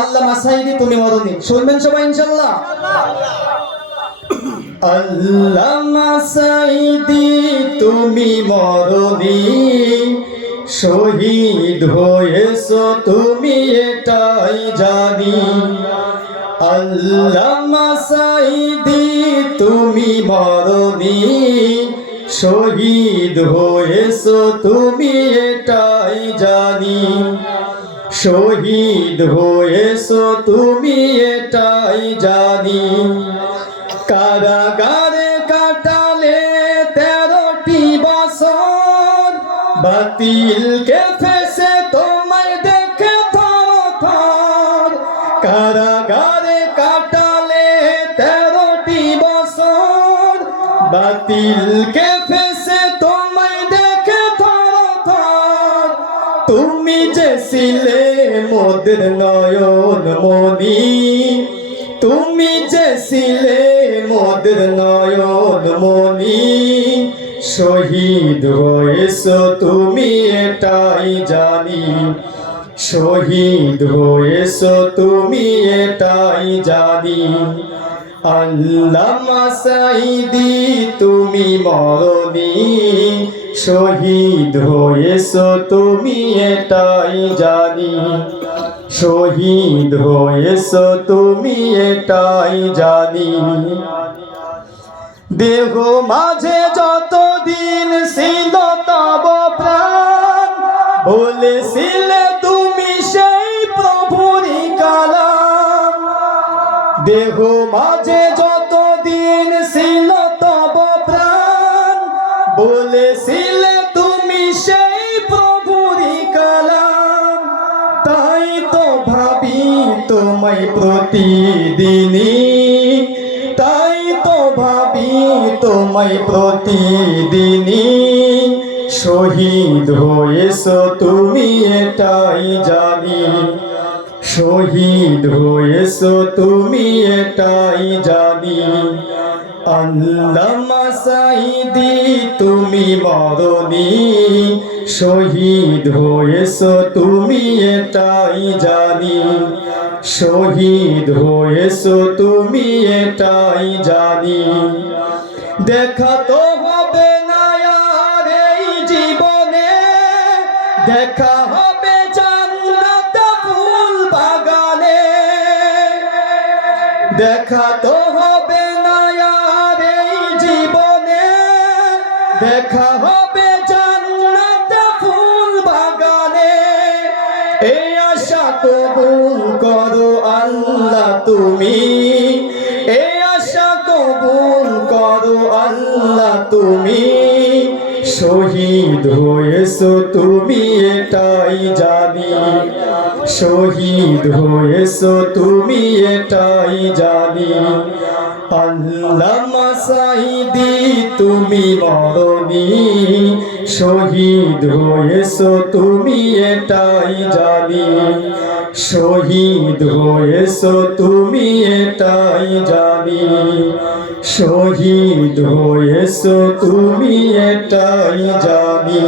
আল্লামা সাঈদী তুমি মরনি, শুনবেন সবাই ইনশাআল্লাহ। আল্লামা সাঈদী তুমি মরনি, শহীদ হয়েছো তুমি এটাই জানি। আল্লামা সাঈদী তুমি মরনি, শহীদ হয়েছো তুমি এটাই জানি। শহীদ হয়েছো তুমি এটাই জানি। কারাগারে কাটালে 13টি বছর, বাতিলকে ফেসে তোমায় দেখে থরথর। কারাগারে কাটালে 13টি বছর, বাতিলকে ফেসে তোমায় দেখে থরথর। তুমি যে ছিলে মোদের নয়ন মনি, তুমি যে ছিলে মোদের নয়ন মনি। শহীদ হয়েছো তুমি এটাই জানি। শহীদ হয়েছো তুমি এটাই জানি। আল্লামা সাঈদী তুমি মরনি, শহীদ হয়েছো তুমি এটাই জানি। শহীদ হয়েছো তুমি এটাই জানি। দেহ মাঝে যতদিন ছিল তব প্রাণ, বলেছিলে তুমি সেই প্রভুরই কালাম। দেহ মাঝে যতদিন ছিল তব প্রাণ, বলেছিলে তুমি সেই প্রভুরই কালাম। তাই তো ভাবি তোমায় প্রতিদিনই, তাই তো ভাবি তোমায় প্রতিদিনই। শহীদ হয়েছো তুমি এটাই জানি। শহীদ হয়েছো তুমি এটাই জানি। আল্লামা সাঈদী তুমি মরনি, শহীদ হয়েছো তুমি এটাই জানি। শহীদ হয়েছো তুমি এটাই জানি। দেখা তো হবে না আর এই জীবনে, দেখা হবে জান্নাত ফুল বাগানে। দেখা তো হবে না আর এই জীবনে, দেখা হবে জান্নাত ফুল বাগানে। এই আশা কবুল করো আল্লাহ তুমি, এই আশা কবুল করো আল্লাহ তুমি। শহীদ হয়েছো তুমি এটাই জানি। শহীদ হয়েছো তুমি এটাই জানি। আল্লামা সাঈদী তুমি মরনি, শহীদ হয়েছো তুমি এটাই জানি। শহীদ হয়েছো তুমি এটাই জানি। শহীদ হয়েছো তুমি এটাই জানি।